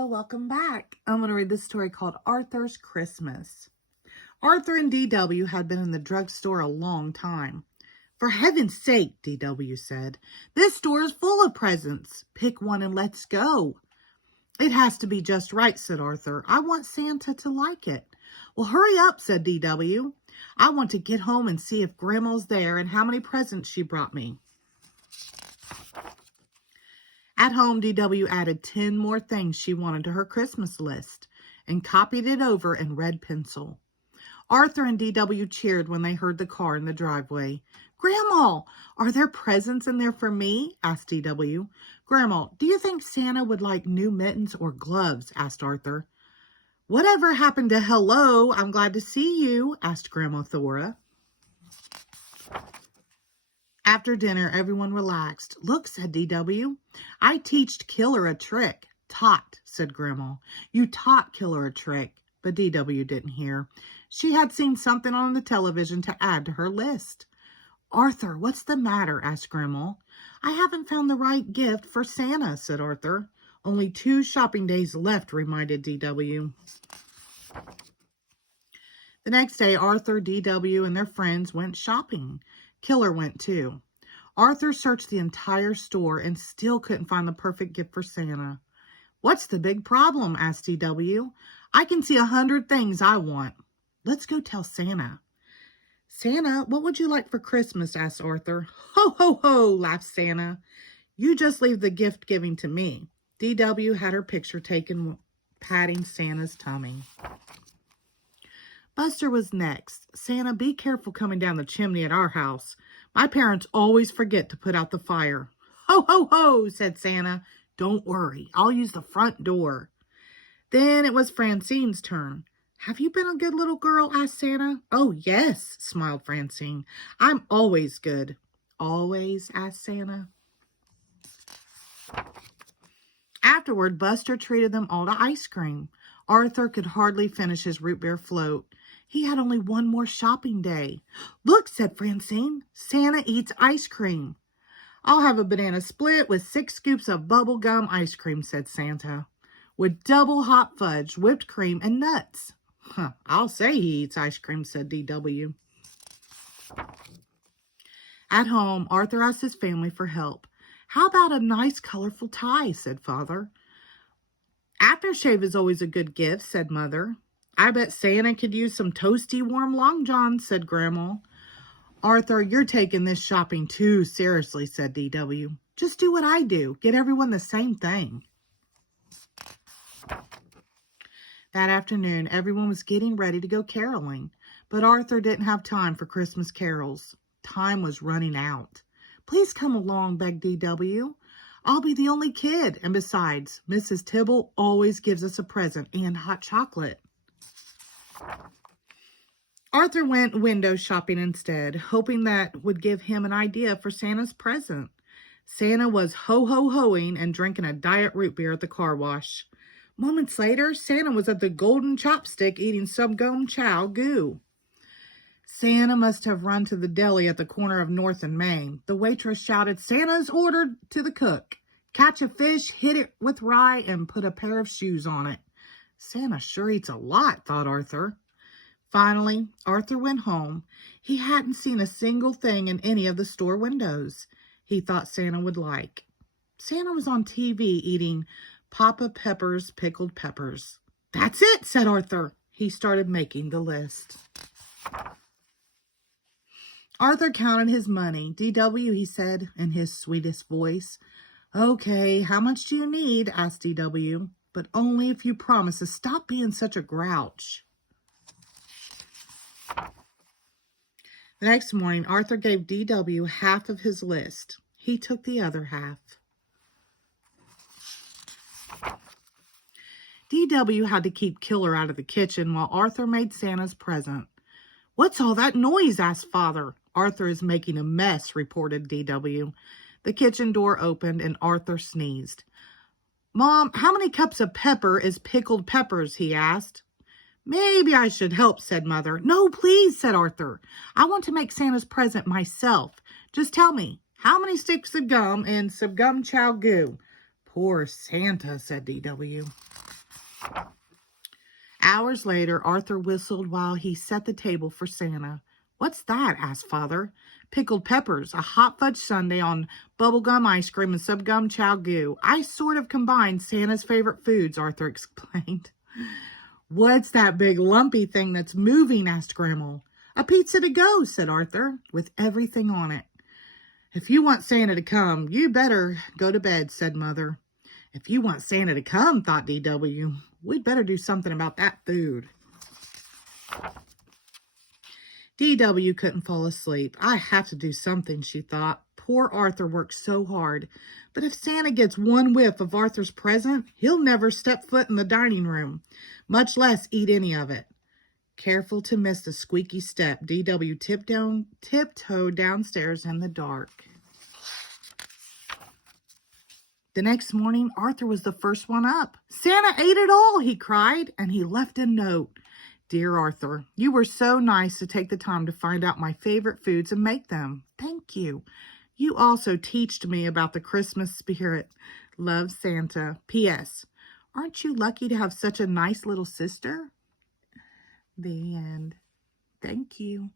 Hello, welcome back. I'm going to read this story called Arthur's Christmas. Arthur and DW had been in the drugstore a long time. For heaven's sake, DW said, this store is full of presents. Pick one and let's go. It has to be just right, said Arthur. I want Santa to like it. Well, hurry up, said DW. I want to get home and see if Grandma's there and how many presents she brought me. At home, DW added 10 more things she wanted to her Christmas list and copied it over in red pencil. Arthur and DW cheered when they heard the car in the driveway. Grandma, are there presents in there for me? Asked DW. Grandma, do you think Santa would like new mittens or gloves? Asked Arthur. Whatever happened to hello, I'm glad to see you? Asked Grandma Thora. After dinner, everyone relaxed. Look, said DW. I teached Killer a trick. Taught, said Grandma. You taught Killer a trick. But DW didn't hear. She had seen something on the television to add to her list. Arthur, what's the matter? Asked Grandma. I haven't found the right gift for Santa, said Arthur. Only 2 shopping days left, reminded DW. The next day, Arthur, DW, and their friends went shopping. Killer went too. Arthur searched the entire store and still couldn't find the perfect gift for Santa. What's the big problem? Asked DW. I can see 100 things I want. Let's go tell Santa. Santa, what would you like for Christmas? Asked Arthur. Ho, ho, ho, laughed Santa. You just leave the gift giving to me. DW had her picture taken patting Santa's tummy. Buster was next. Santa, be careful coming down the chimney at our house. My parents always forget to put out the fire. Ho, ho, ho, said Santa. Don't worry, I'll use the front door. Then it was Francine's turn. Have you been a good little girl? Asked Santa. Oh, yes, smiled Francine. I'm always good. Always? Asked Santa. Afterward, Buster treated them all to ice cream. Arthur could hardly finish his root beer float. He had only one more shopping day. Look, said Francine, Santa eats ice cream. I'll have a banana split with 6 scoops of bubblegum ice cream, said Santa, with double hot fudge, whipped cream, and nuts. I'll say he eats ice cream, said DW. At home, Arthur asked his family for help. How about a nice, colorful tie, said Father. Aftershave is always a good gift, said Mother. I bet Santa could use some toasty, warm long johns, said Grandma. Arthur, you're taking this shopping too seriously, said DW. Just do what I do. Get everyone the same thing. That afternoon, everyone was getting ready to go caroling, but Arthur didn't have time for Christmas carols. Time was running out. Please come along, begged DW. I'll be the only kid, and besides, Mrs. Tibble always gives us a present and hot chocolate. Arthur went window shopping instead, hoping that would give him an idea for Santa's present. Santa was ho-ho-hoing and drinking a diet root beer at the car wash. Moments later, Santa was at the Golden Chopstick eating some gum chow goo. Santa must have run to the deli at the corner of North and Main. The waitress shouted, Santa's ordered to the cook. Catch a fish, hit it with rye, and put a pair of shoes on it. Santa sure eats a lot, thought Arthur. Finally, Arthur went home. He hadn't seen a single thing in any of the store windows he thought Santa would like. Santa was on TV eating Papa Pepper's pickled peppers. That's it, said Arthur. He started making the list. Arthur counted his money. DW, he said in his sweetest voice. Okay, how much do you need? Asked DW. But only if you promise to stop being such a grouch. The next morning, Arthur gave DW half of his list. He took the other half. DW had to keep Killer out of the kitchen while Arthur made Santa's present. What's all that noise? Asked Father. Arthur is making a mess, reported DW. The kitchen door opened and Arthur sneezed. Mom, how many cups of pepper is pickled peppers? He asked. Maybe I should help, said Mother. No, please, said Arthur. I want to make Santa's present myself. Just tell me, how many sticks of gum and some gum chow goo? Poor Santa, said DW. Hours later, Arthur whistled while he set the table for Santa. "What's that?" asked Father. "Pickled peppers, a hot fudge sundae on bubblegum ice cream and some gum chow goo. I sort of combined Santa's favorite foods," Arthur explained. "What's that big lumpy thing that's moving?" asked Grandma. "A pizza to go," said Arthur, "with everything on it." "If you want Santa to come, you better go to bed," said Mother. If you want Santa to come, thought DW, we'd better do something about that food. DW couldn't fall asleep. "I have to do something," she thought. "Poor Arthur worked so hard. But if Santa gets one whiff of Arthur's present, he'll never step foot in the dining room, much less eat any of it." Careful to miss the squeaky step, DW tiptoed downstairs in the dark. The next morning, Arthur was the first one up. "Santa ate it all," he cried, and he left a note. "Dear Arthur, you were so nice to take the time to find out my favorite foods and make them. Thank you. You also teached me about the Christmas spirit. Love, Santa. P.S. Aren't you lucky to have such a nice little sister?" The end. Thank you.